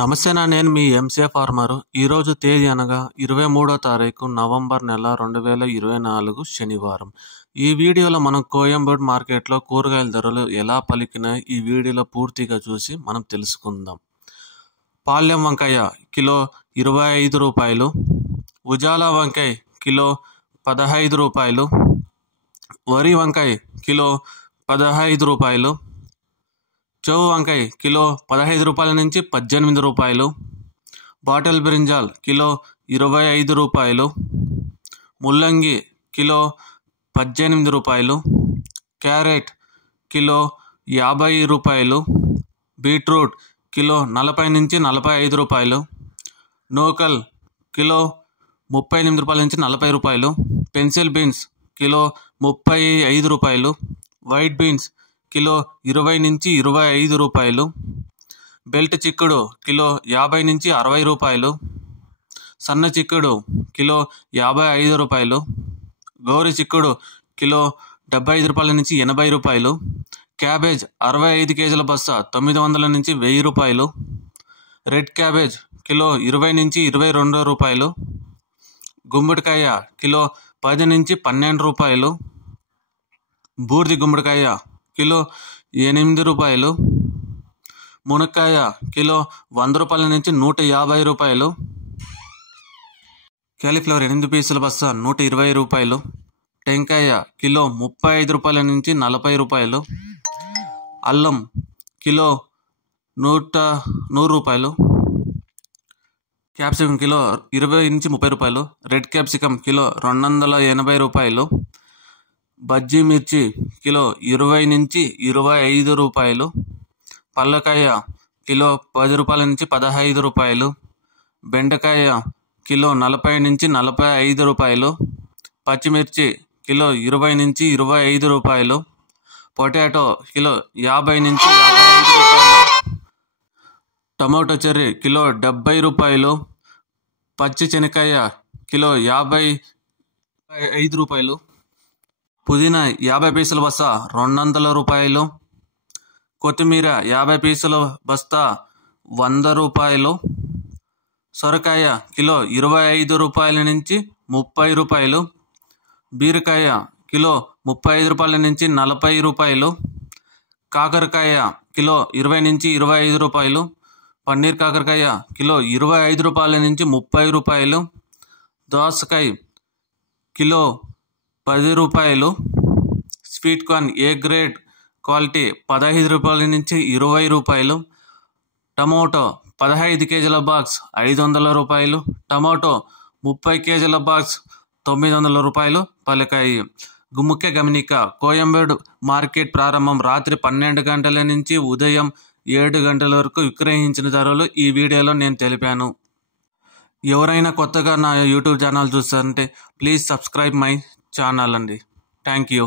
నమస్తే నేను మీ MCA farmer. ఈరోజు తేదీ అనగా 23వ తారీఖు నవంబర్ నెల 2024 శనివారం. ఈ వీడియోలో మనం కోయంబేడు మార్కెట్లో కూరగాయల ధరలు ఎలా పలికినాయి ఈ వీడియోలో పూర్తిగా చూసి మనం తెలుసుకుందాం. పాల్యం వంకాయ కిలో 25 రూపాయలు, ఉజాలా వంకాయ కిలో 15 రూపాయలు, వరి వంకాయ కిలో 15 రూపాయలు, చెవు వంకాయ కిలో 15 రూపాయల నుంచి 18 రూపాయలు, బాటిల్ బ్రింజాల్ కిలో 25 రూపాయలు, ముల్లంగి కిలో 18 రూపాయలు, క్యారెట్ కిలో 50 రూపాయలు, బీట్రూట్ కిలో 40 నుంచి 45 రూపాయలు, నూకల్ కిలో 38 రూపాయల నుంచి 40 రూపాయలు, పెన్సిల్ బీన్స్ కిలో 35 రూపాయలు, వైట్ బీన్స్ కిలో 20 నుంచి 25 రూపాయలు, బెల్ట్ చిక్కుడు కిలో 50 నుంచి 60 రూపాయలు, సన్న చిక్కుడు కిలో 55 రూపాయలు, గౌరి చిక్కుడు కిలో 75 రూపాయల నుంచి 80 రూపాయలు, క్యాబేజ్ 65 కేజీల బస్తా 900 నుంచి 1000 రూపాయలు, రెడ్ క్యాబేజ్ కిలో 20 నుంచి 22 రూపాయలు, గుమ్మడికాయ కిలో 10 నుంచి 12 రూపాయలు, బూర్ది గుమ్మడికాయ కిలో 8 రూపాయలు, మునక్కాయ కిలో 100 రూపాయల నుంచి 150 రూపాయలు, క్యాలీఫ్లవర్ 8 పీసుల బస్తా 120 రూపాయలు, టెంకాయ కిలో 35 రూపాయల నుంచి 40 రూపాయలు, అల్లం కిలో 100 రూపాయలు, క్యాప్సికం కిలో 20 నుంచి 30 రూపాయలు, రెడ్ క్యాప్సికం కిలో 280 రూపాయలు, బజ్జీ మిర్చి కిలో 20 నుంచి 25 రూపాయలు, పల్లకాయ కిలో 10 రూపాయల నుంచి 15 రూపాయలు, బెండకాయ కిలో 40 నుంచి 45 రూపాయలు, పచ్చిమిర్చి కిలో 20 నుంచి 25 రూపాయలు, పొటాటో కిలో 50 నుంచి 55 రూపాయలు, టమాటో చెర్రీ కిలో 70 రూపాయలు, పచ్చి శనక్కాయ కిలో 55 రూపాయలు, పుదీనా 50 పీసుల బస్తా 200 రూపాయలు, కొత్తిమీర 50 పీసుల బస్తా 100 రూపాయలు, సొరకాయ కిలో 25 రూపాయల నుంచి 30 రూపాయలు, బీరకాయ కిలో 35 రూపాయల నుంచి 40 రూపాయలు, కాకరకాయ కిలో 20 నుంచి 25 రూపాయలు, పన్నీర్ కాకరకాయ కిలో 25 రూపాయల నుంచి 30 రూపాయలు, దోసకాయ కిలో 10 రూపాయలు, sweet corn A grade quality 15 రూపాయల నుంచి 20 రూపాయలు, టమాటో 15 కేజీల బాక్స్ 500 రూపాయలు, టమాటో 30 కేజీల బాక్స్ 900 రూపాయలు పలికాయి. ముఖ్య గమనిక, కోయంబేడు మార్కెట్ ప్రారంభం రాత్రి 12 గంటల నుంచి ఉదయం 7 గంటల వరకు విక్రయించిన ధరలు ఈ వీడియోలో నేను తెలిపాను. ఎవరైనా కొత్తగా నా యూట్యూబ్ ఛానల్ చూస్తారంటే ప్లీజ్ సబ్స్క్రైబ్ మై ఛానల్ అండి. Thank you.